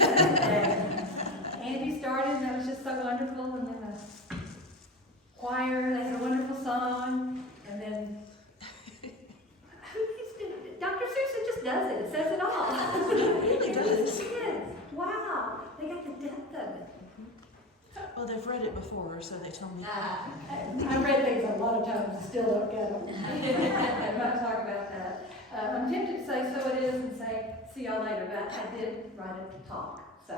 And Andy started, and that was just so wonderful, and then the choir, they had a wonderful song, and then Dr. Susan just does it. It says it all. Those kids, wow, they got the depth of it. Well, they've read it before, so they told me. I read things a lot of times and still don't get them. I'm not talking about that. I'm tempted to say so it is and say see y'all later, but I did write a talk, so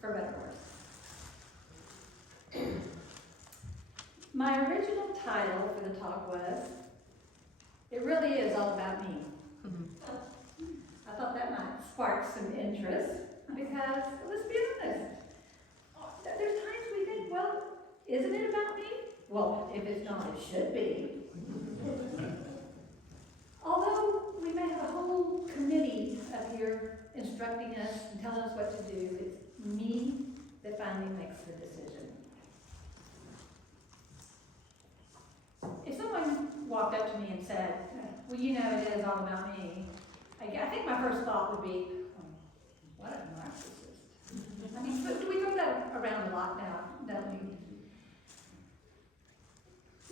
for better or worse. My original title for the talk was, "It Really Is All About Me." I thought that might spark some interest because, let's be honest, there's times we think, well, isn't it about me? Well, if it's not, it should be. Although we may have a whole committee up here instructing us and telling us what to do, it's me that finally makes the decision. If someone walked up to me and said, well, you know it is all about me, I think my first thought would be, what a narcissist. I mean, but we throw that around a lot now, don't we?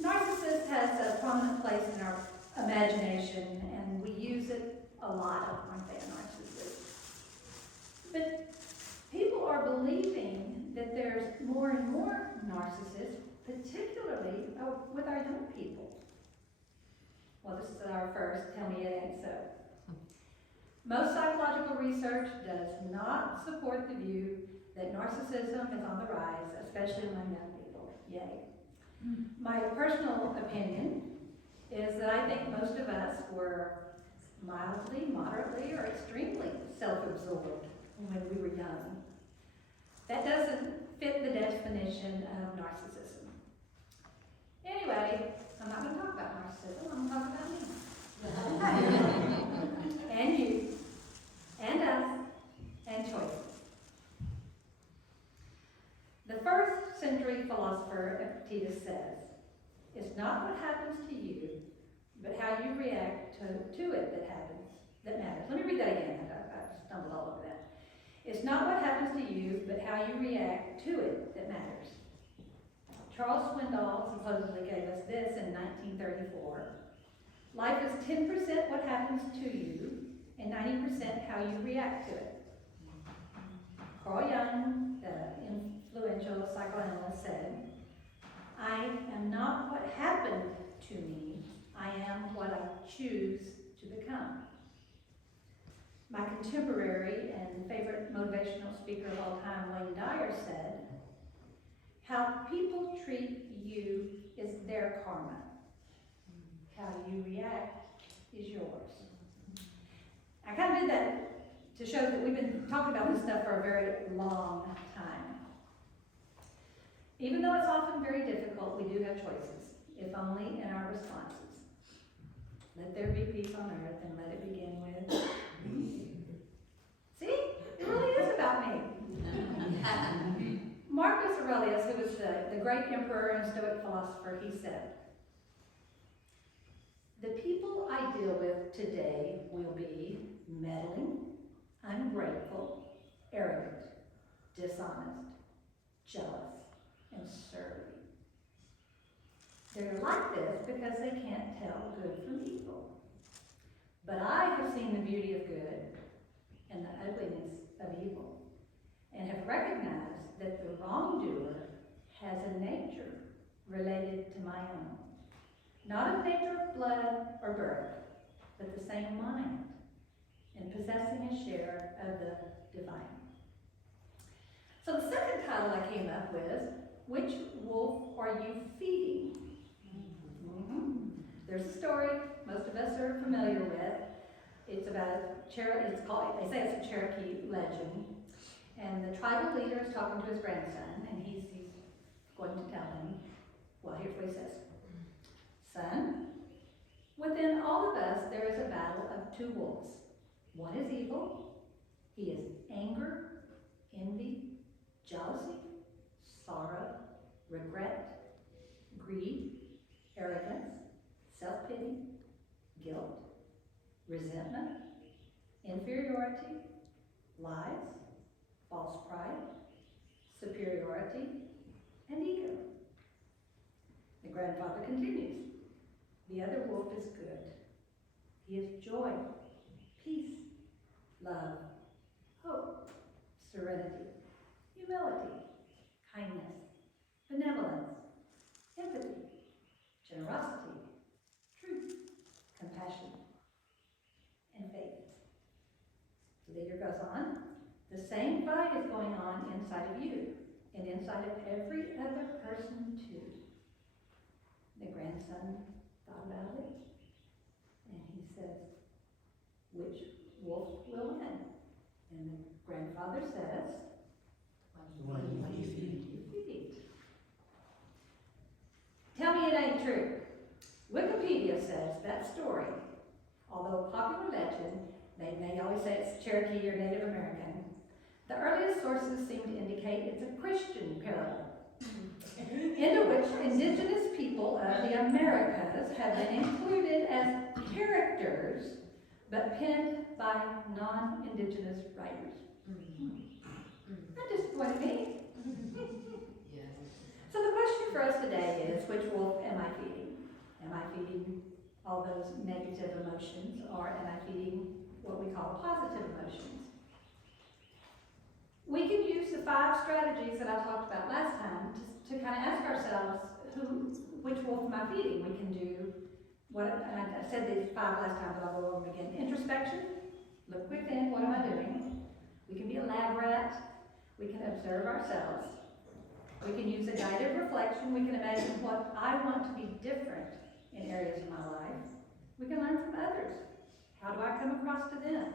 Narcissist has a prominent place in our imagination, and we use it a lot, aren't they, narcissists? But people are believing that there's more and more narcissists, particularly with our young people. Well, this is our first, tell me it ain't so. Most psychological research does not support the view that narcissism is on the rise, especially among young people. Yay. My personal opinion is that I think most of us were mildly, moderately, or extremely self-absorbed when we were young. That doesn't fit the definition of narcissism. Anyway, I'm not going to talk about narcissism, I'm going to talk about me. And you. And us, and choices. The first century philosopher Epictetus says, it's not what happens to you, but how you react to it that matters. Let me read that again, I stumbled all over that. It's not what happens to you, but how you react to it that matters. Charles Swindoll supposedly gave us this in 1934. Life is 10% what happens to you, and 90% how you react to it. Carl Jung, the influential psychoanalyst, said, I am not what happened to me, I am what I choose to become. My contemporary and favorite motivational speaker of all time, Wayne Dyer, said, how people treat you is their karma. How you react is yours. I kind of did that to show that we've been talking about this stuff for a very long time. Even though it's often very difficult, we do have choices, if only in our responses. Let there be peace on earth, and let it begin with, see? It really is about me. Marcus Aurelius, who was the great emperor and Stoic philosopher, he said, the people I deal with today will be meddling, ungrateful, arrogant, dishonest, jealous, and surly. They're like this because they can't tell good from evil. But I have seen the beauty of good and the ugliness of evil, and have recognized that the wrongdoer has a nature related to my own. Not a nature of blood or birth, but the same mind, and possessing a share of the divine. So the second title I came up with, which wolf are you feeding? There's a story most of us are familiar with. It's about they say it's a Cherokee legend. And the tribal leader is talking to his grandson, and he's going to tell him, well, here's what he says. Son, within all of us there is a battle of two wolves. One is evil. He is anger, envy, jealousy, sorrow, regret, greed, arrogance, self-pity, guilt, resentment, inferiority, lies, false pride, superiority, and ego. The grandfather continues. The other wolf is good. He is joy, peace, love, hope, serenity, humility, kindness, benevolence, empathy, generosity, truth, compassion, and faith. The leader goes on. The same fight is going on inside of you and inside of every other person too. The grandson thought about it, and he says, which wolf will win? And the grandfather says, The one you feed. you feed. Tell me it ain't true. Wikipedia says that story, although popular legend, they always say it's Cherokee or Native American, the earliest sources seem to indicate it's a Christian parable, into which indigenous people of the Americas have been included as characters, but penned by non-indigenous writers. That disappointed me. So the question for us today is, which wolf am I feeding? Am I feeding all those negative emotions, or am I feeding what we call positive emotions? We can use the 5 strategies that I talked about last time to kind of ask ourselves, which wolf am I feeding? We can do what, and I said these 5 last time, but I'll go over them again. Introspection, look within, what am I doing? We can be a lab rat. We can observe ourselves. We can use a guided reflection. We can imagine what I want to be different in areas of my life. We can learn from others. How do I come across to them?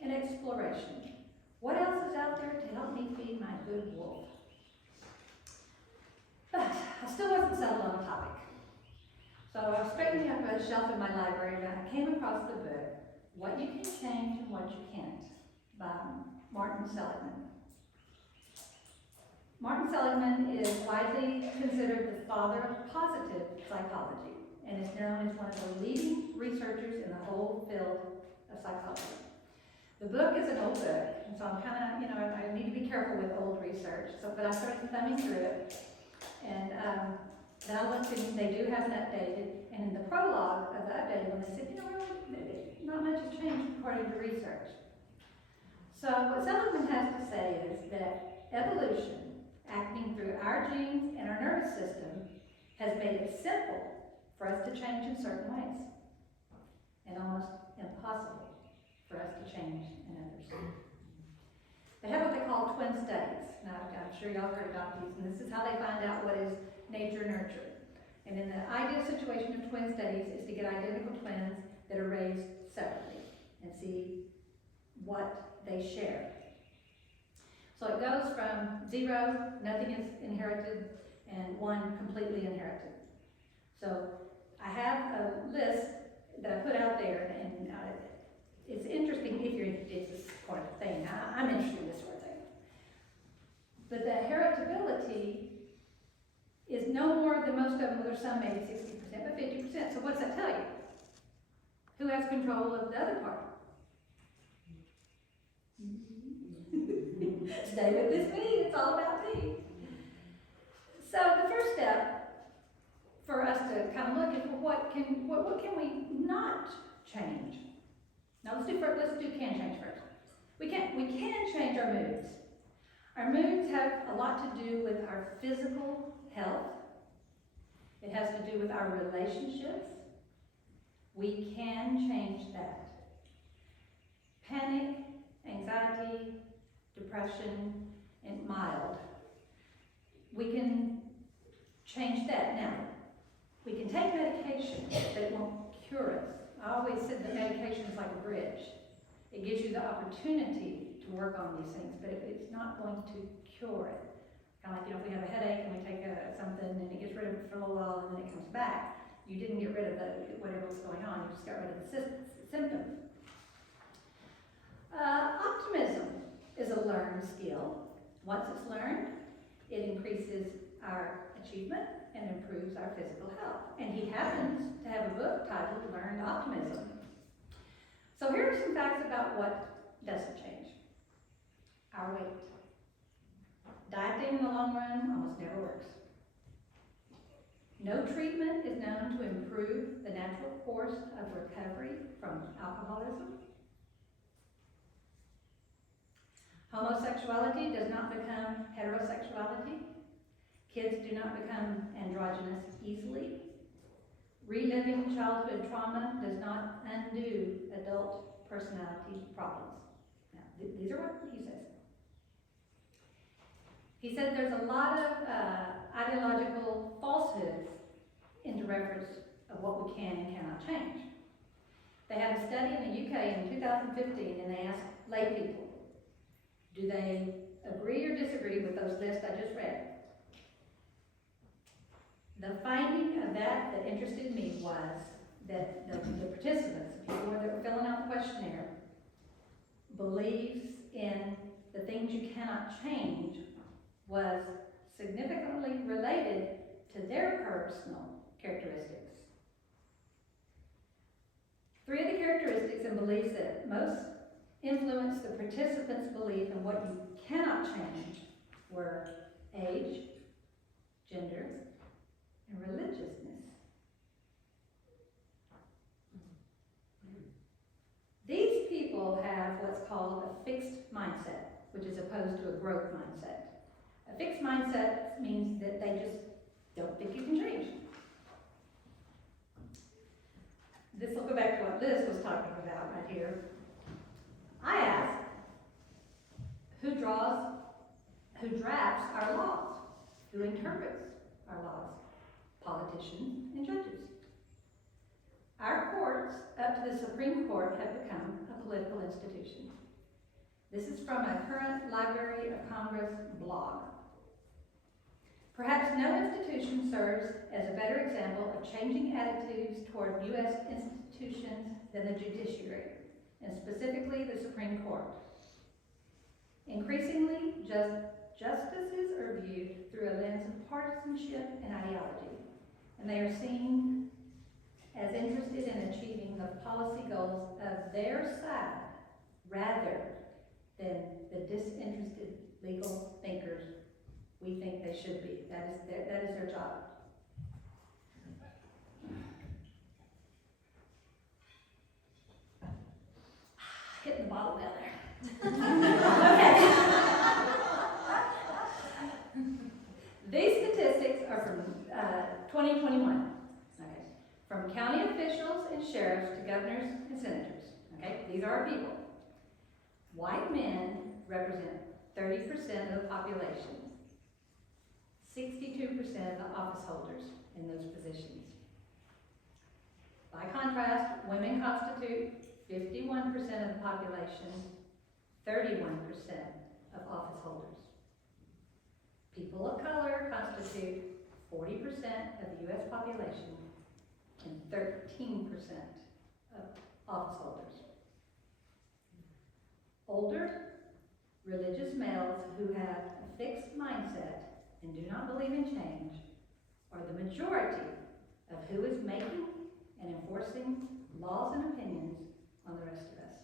And exploration. What else is out there to help me feed my good wolf? But I still wasn't settled on a topic. So I was straightening up a shelf in my library and I came across the book, What You Can Change and What You Can't, by Martin Seligman. Martin Seligman is widely considered the father of positive psychology and is known as one of the leading researchers in the whole field of psychology. The book is an old book, and so I'm kind of, I need to be careful with old research. But I started thumbing through it, and then I looked, and they do have an updated, and in the prologue of the updated one, they said, really, not much has changed according to research. So what Seligman has to say is that evolution, acting through our genes and our nervous system, has made it simple for us to change in certain ways, and almost impossible for us to change in others. They have what they call twin studies. Now, I'm sure y'all heard about these, and this is how they find out what is nature-nurture. And in the ideal situation of twin studies is to get identical twins that are raised separately and see what they share. So it goes from 0, nothing is inherited, and 1, completely inherited. So I have a list that I put out there, and it's interesting if you're interested in this sort of thing. I'm interested in this sort of thing. But the heritability is no more than most of them. There's some maybe 60%, but 50%. So what's that tell you? Who has control of the other part? Stay with this me. It's all about me. So the first step for us to kind of look at what can we not change? Now let's do can change first. We can change our moods. Our moods have a lot to do with our physical health. It has to do with our relationships. We can change that. Panic, anxiety, depression, and mild. We can change that. Now, we can take medication, but it won't cure us. I always said that medication is like a bridge. It gives you the opportunity to work on these things, but it's not going to cure it. Kind of like, if we have a headache and we take something and it gets rid of it for a little while and then it comes back, you didn't get rid of whatever was going on, you just got rid of the symptoms. Optimism is a learned skill. Once it's learned, it increases our achievement and improves our physical health. And he happens to have a book titled Learned Optimism. So here are some facts about what doesn't change. Our weight. Dieting in the long run almost never works. No treatment is known to improve the natural course of recovery from alcoholism. Homosexuality does not become heterosexuality. Kids do not become androgynous easily. Reliving childhood trauma does not undo adult personality problems. Now, these are what he says. He said there's a lot of ideological falsehoods into reference of what we can and cannot change. They had a study in the UK in 2015, and they asked lay people, do they agree or disagree with those lists I just read? The finding of that interested me was that the participants, the people that were filling out the questionnaire, believes in the things you cannot change was significantly related to their personal characteristics. 3 of the characteristics and beliefs that most influenced the participants' belief in what you cannot change were age, gender, and religiousness. These people have what's called a fixed mindset, which is opposed to a growth mindset. A fixed mindset means that they just don't think you can change. This will go back to what Liz was talking about right here. I asked, who drafts our laws? Who interprets our laws? Politicians and judges. Our courts, up to the Supreme Court, have become a political institution. This is from a current Library of Congress blog. Perhaps no institution serves as a better example of changing attitudes toward U.S. institutions than the judiciary, and specifically the Supreme Court. Increasingly, justices are viewed through a lens of partisanship and ideology, and they are seen as interested in achieving the policy goals of their side rather than the disinterested legal thinkers we think they should be. That is their job. Hitting the bottle down there. Okay. These statistics are from 2021. Okay. From county officials and sheriffs to governors and senators. Okay. These are our people. White men represent 30% of the population. 62% of the office holders in those positions. By contrast, women constitute 51% of the population, 31% of office holders. People of color constitute 40% of the U.S. population and 13% of office holders. Older, religious males who have a fixed mindset and do not believe in change are the majority of who is making and enforcing laws and opinions on the rest of us.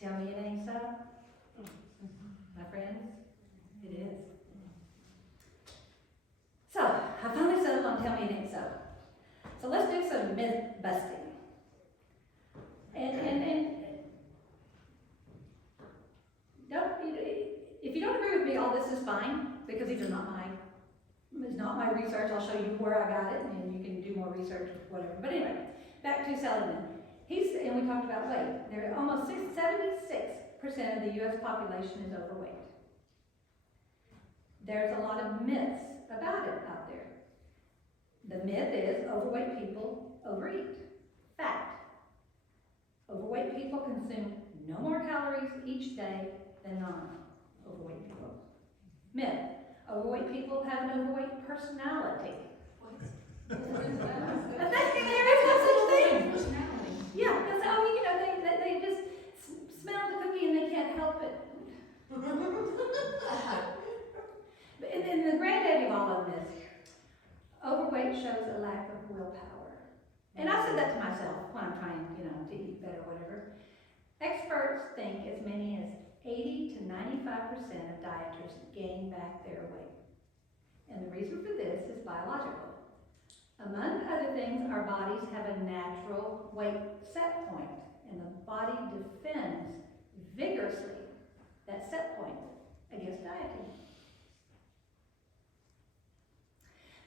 Tell me it ain't so? My friends, it is. So, I finally settled on tell me it ain't so. So let's do some myth busting. And if you don't agree with me, all this is fine, because these are not my research. I'll show you where I got it, and you can do more research, whatever. But anyway, back to Seligman. And we talked about weight. There are almost 76% of the U.S. population is overweight. There's a lot of myths about it out there. The myth is overweight people overeat. Fact. Overweight people consume no more calories each day than non-overweight people. Myth. Overweight people have an overweight personality. What? There is no such thing. Personality. Yeah, because they just smell the cookie and they can't help it. And the granddaddy of all of this, overweight shows a lack of willpower. And I said said that to myself when I'm trying, to eat better or whatever. Experts think as many as 80 to 95% of dieters gain back their weight. And the reason for this is biological. Among other things, our bodies have a natural weight set point, and the body defends vigorously that set point against dieting.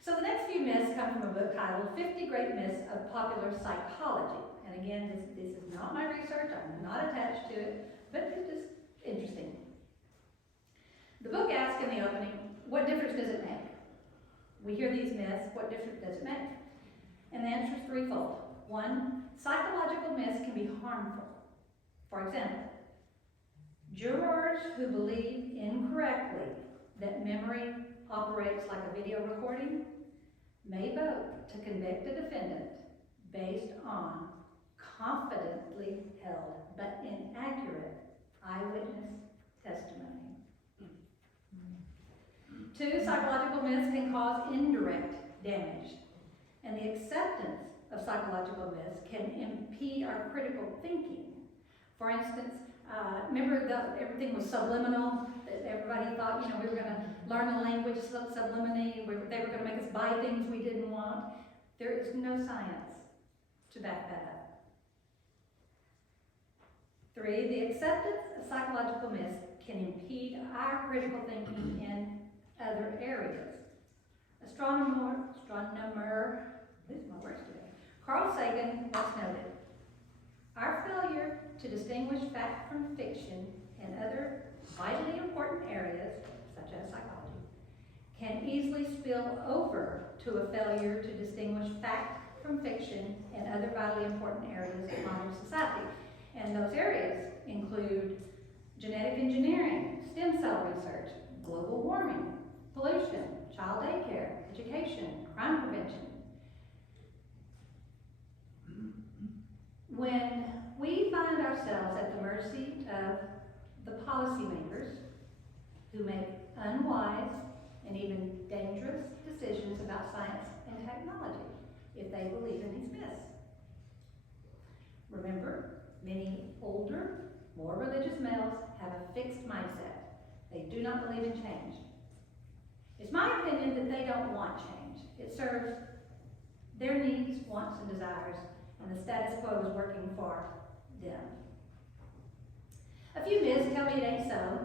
So the next few myths come from a book titled 50 Great Myths of Popular Psychology. And again, this is not my research, I'm not attached to it, but it's just interesting. The book asks in the opening, what difference does it make? We hear these myths, what difference does it make? And the answer is threefold. One, psychological myths can be harmful. For example, jurors who believe incorrectly that memory operates like a video recording may vote to convict a defendant based on confidently held but inaccurate eyewitness testimony. Two, psychological myths can cause indirect damage, and the acceptance of psychological myths can impede our critical thinking. For instance, remember everything was subliminal? That everybody thought, we were going to learn the language subliminally, they were going to make us buy things we didn't want. There is no science to back that up. Three, the acceptance of psychological myths can impede our critical thinking in other areas. Astronomer, these are my words today, Carl Sagan once noted, our failure to distinguish fact from fiction in other vitally important areas, such as psychology, can easily spill over to a failure to distinguish fact from fiction in other vitally important areas of modern society. And those areas include genetic engineering, stem cell research, global warming, pollution, child daycare, education, crime prevention. When we find ourselves at the mercy of the policymakers who make unwise and even dangerous decisions about science and technology, if they believe in these myths. Remember, many older, more religious males have a fixed mindset. They do not believe in change. It's my opinion that they don't want change. It serves their needs, wants, and desires, and the status quo is working for them. A few myths tell me it ain't so,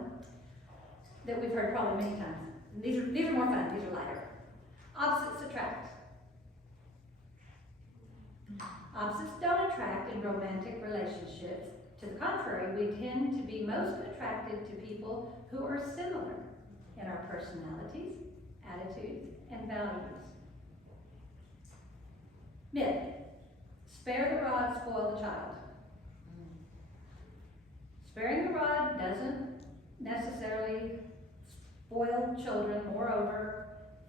that we've heard probably many times. And these are more fun, these are lighter. Opposites attract. Opposites don't attract in romantic relationships. To the contrary, we tend to be most attracted to people who are similar in our personalities, attitudes, and values. Myth. Spare the rod, spoil the child. Sparing the rod doesn't necessarily spoil children. Moreover,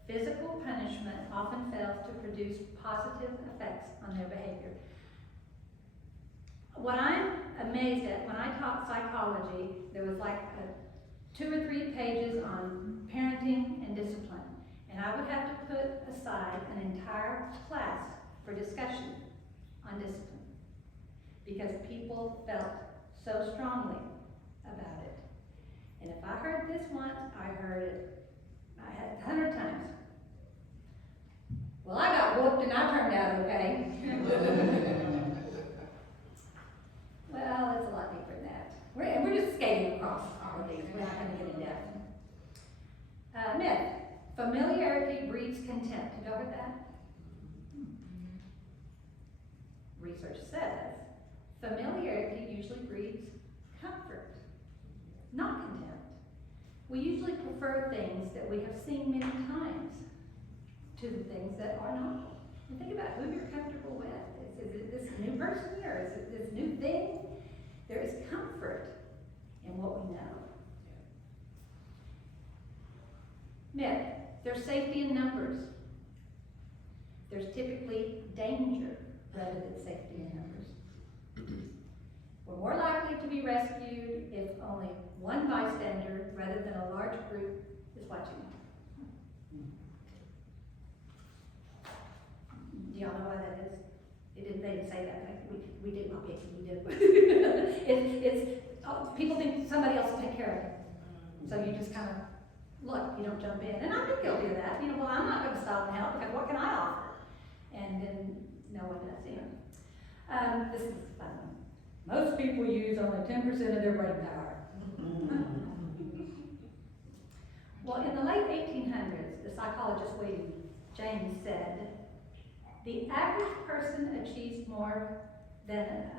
physical punishment often fails to produce positive effects on their behavior. What I'm amazed at, when I taught psychology, there was like 2 or 3 pages on parenting and discipline. And I would have to put aside an entire class for discussion on discipline because people felt so strongly about it. And if I heard this once, I heard it 100 times. Well, I got whooped and I turned out okay. Well, it's a lot deeper than that. We're just skating across all of these. We're not going to get in depth. Myth. Familiarity breeds contempt. Did you heard that? Research says familiarity usually breeds comfort, not contempt. We usually prefer things that we have seen many times to the things that are not. And think about who you're comfortable with. Is it this new person or is it this new thing? There is comfort in what we know. Myth. There's safety in numbers. There's typically danger rather than safety in numbers. We're more likely to be rescued if only one bystander rather than a large group is watching. Do y'all know why that is? They didn't say that, like, we did, well, yes, we do. People think somebody else will take care of it. So you just kind of look, you don't jump in. And I've been guilty of that. Well, I'm not going to stop and help because what can I offer? And then no one does, This is fun. Most people use only 10% of their brain power. Well, in the late 1800s, the psychologist William James said, the average person achieves more than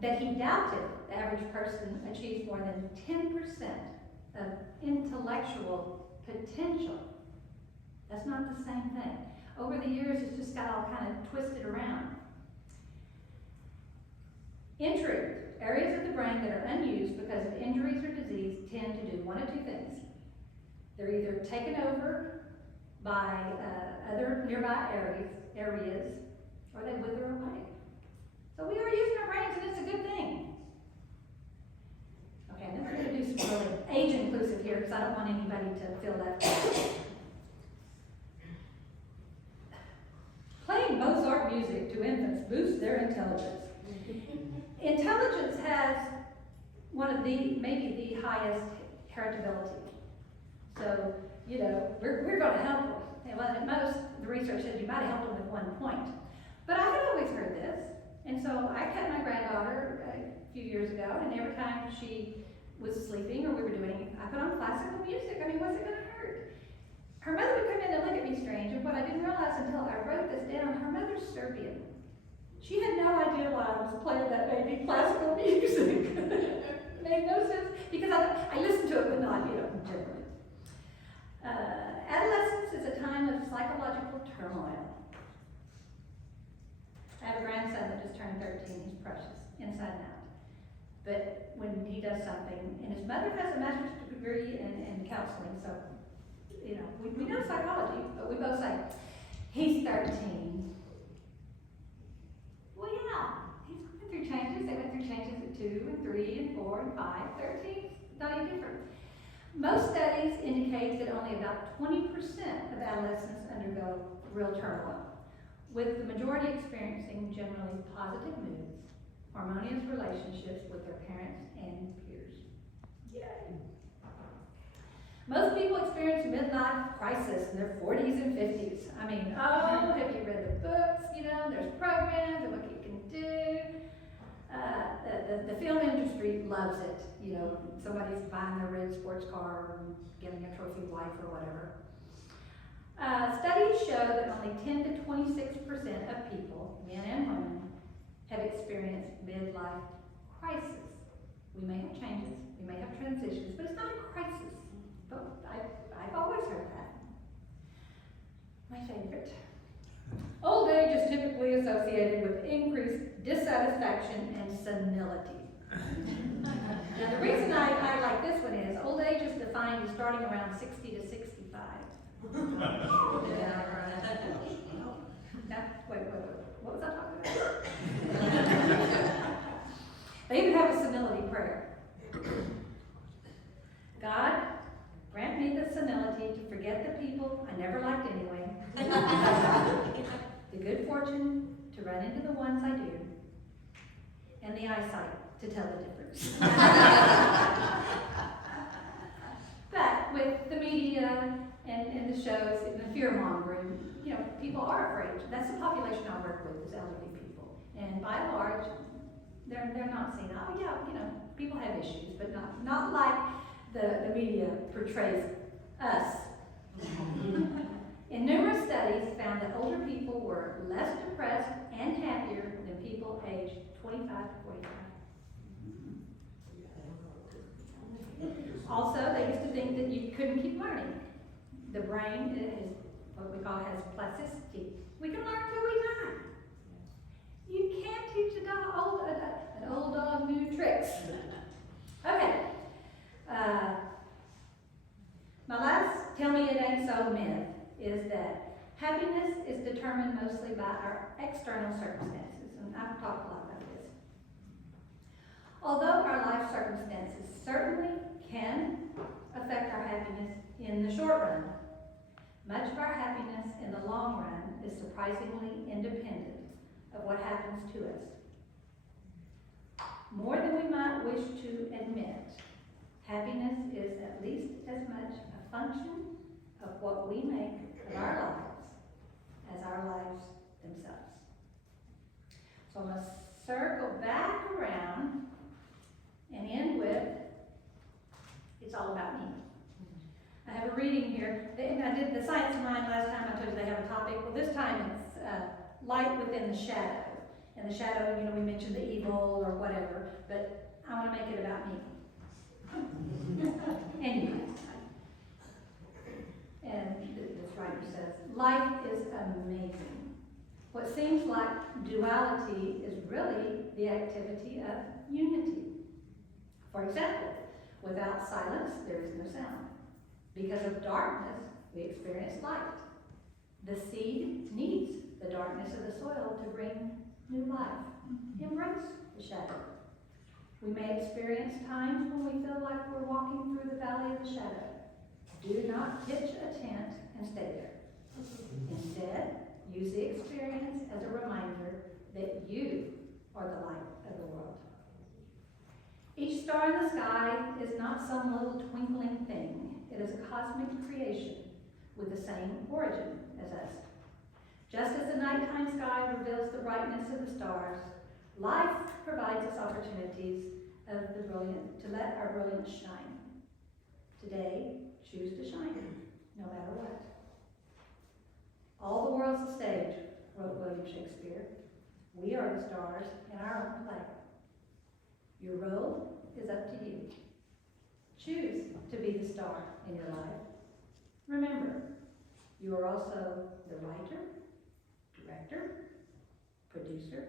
that he doubted the average person achieves more than 10% of intellectual potential. That's not the same thing. Over the years, it's just got all kind of twisted around. In truth, areas of the brain that are unused because of injuries or disease tend to do one of two things. They're either taken over by other nearby areas, or they wither away. So we are using our brains, and it's a good thing. Okay, then we're going to do some really age-inclusive here, because I don't want anybody to feel left out. Playing Mozart music to infants boosts their intelligence. Intelligence has one of maybe the highest heritability. So, we're going to help them. Well, at most, the research says you might have helped them with 1 point. But I had always heard this. And so I kept my granddaughter a few years ago, and every time she was sleeping or we were doing, I put on classical music. What's it going to hurt? Her mother would come in and look at me strange, and what I didn't realize until I wrote this down, her mother's Serbian. She had no idea why I was playing that baby classical music. Made no sense, because I listened to it, but not, generally. Adolescence is a time of psychological turmoil. I have a grandson that just turned 13. He's precious, inside and out. But when he does something, and his mother has a master's degree in counseling, so, we know psychology, but we both say, he's 13. Well, yeah, he's going through changes. They went through changes at 2 and 3 and 4 and 5. 13, not any different. Most studies indicate that only about 20% of adolescents undergo real turmoil, with the majority experiencing generally positive moods, harmonious relationships with their parents and peers. Yay! Most people experience midlife crisis in their 40s and 50s. Have you read the books? There's programs and what you can do. The film industry loves it. Somebody's buying their red sports car or getting a trophy wife or whatever. Studies show that only 10 to 26% of people, men and women, have experienced midlife crisis. We may have changes, we may have transitions, but it's not a crisis. But I've always heard that. My favorite. Old age is typically associated with increased dissatisfaction and senility. Now, the reason I like this one is old age is defined as starting around 60 to 65. Wait. What was I talking about? They even have a senility prayer. God, grant me the senility to forget the people I never liked anyway. The good fortune to run into the ones I do. And the eyesight to tell the difference. But with the media and the shows and the fear mongering, people are afraid. That's the population I work with, is elderly people. And by and large, they're not saying, people have issues, but not like the media portrays us. In numerous studies found that older people were less depressed and happier than people aged 25 to 45. Also, they used to think that you couldn't keep learning. The brain is what we call has plasticity. We can learn till we die. You can't teach an old dog new tricks. Okay. My last tell me it ain't so myth is that happiness is determined mostly by our external circumstances. And I've talked a lot about this. Although our life circumstances certainly can affect our happiness in the short run, much of our happiness in the long run is surprisingly independent of what happens wish to admit, happiness is at least as much a function of what we make of our lives as our lives themselves. So I'm going to circle back around and end with, it's all about me. I have a reading here, and I did the Science of Mind last time. I told you they have a topic. Well, this time it's light within the shadow. And the shadow, we mentioned the evil or whatever, but I want to make it about me. Anyway. And this writer says, life is amazing. What seems like duality is really the activity of unity. For example, without silence, there is no sound. Because of darkness, we experience light. The seed needs the darkness of the soil to bring new life. Embrace the shadow. We may experience times when we feel like we're walking through the valley of the shadow. Do not pitch a tent and stay there. Instead, use the experience as a reminder that you are the light of the world. Each star in the sky is not some little twinkling thing. It is a cosmic creation with the same origin as us. Just as the nighttime sky reveals the brightness of the stars, life provides us opportunities to let our brilliance shine. Today, choose to shine, no matter what. All the world's a stage, wrote William Shakespeare. We are the stars in our own play. Your role is up to you. Choose to be the star in your life. Remember, you are also the writer, director, producer,